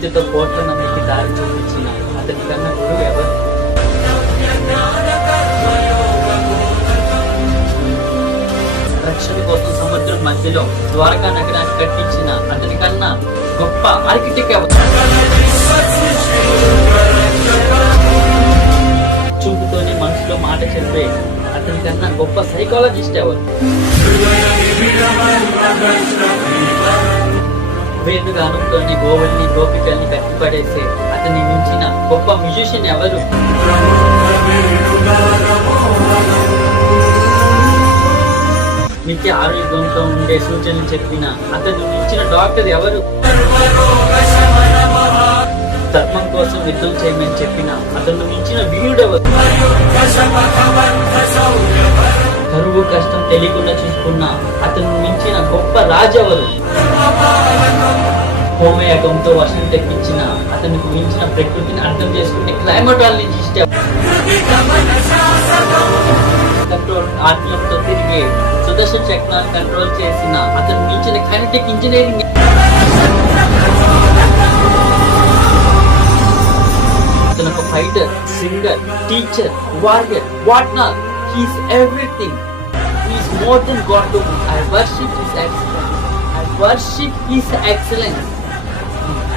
నీతితో కోట్ల మందికి దారి చూపించిన అతని కన్నా గురువు ఎవరు? రక్షణ కోసం సముద్రం మధ్యలో ద్వారకా నగరాన్ని కట్టించిన అతని కన్నా గొప్ప ఆర్కిటెక్ట్ ఎవరు? చూపుతోనే మనసులో మాట చెప్పే అతని కన్నా గొప్ప సైకాలజిస్ట్ ఎవరు? వేణుగానంతోనే గోవుల్ని గోపికల్ని కట్టిపడేసే అతని మించిన గొప్ప మ్యూజిషియన్ ఎవరు? నిత్య ఆరోగ్యంతో ఉండే సూచనలు చెప్పిన అతను మించిన డాక్టర్ ఎవరు? ధర్మం కోసం యుద్ధం చేయమని చెప్పిన అతను మించిన వీరుడెవరు? కరువు కష్టం తెలియకుండా చూసుకున్న అతను మించిన గొప్ప రాజెవరు? హోమయాగంతో వర్షం తెప్పించిన అతనికి మించిన ప్రకృతిని అర్థం చేసుకునే క్లైమాటాలజిస్ట్ కంట్రోల్ ఆత్మలతో తిరిగే సుదర్శన చక్రాన్ని కంట్రోల్ చేసిన అతను మించిన కైనెటిక్ ఇంజనీరింగ్ అతను ఒక fighter, singer, teacher, warrior, what not. He is everything. He is more than God to me. I worship His excellence. I worship His excellence.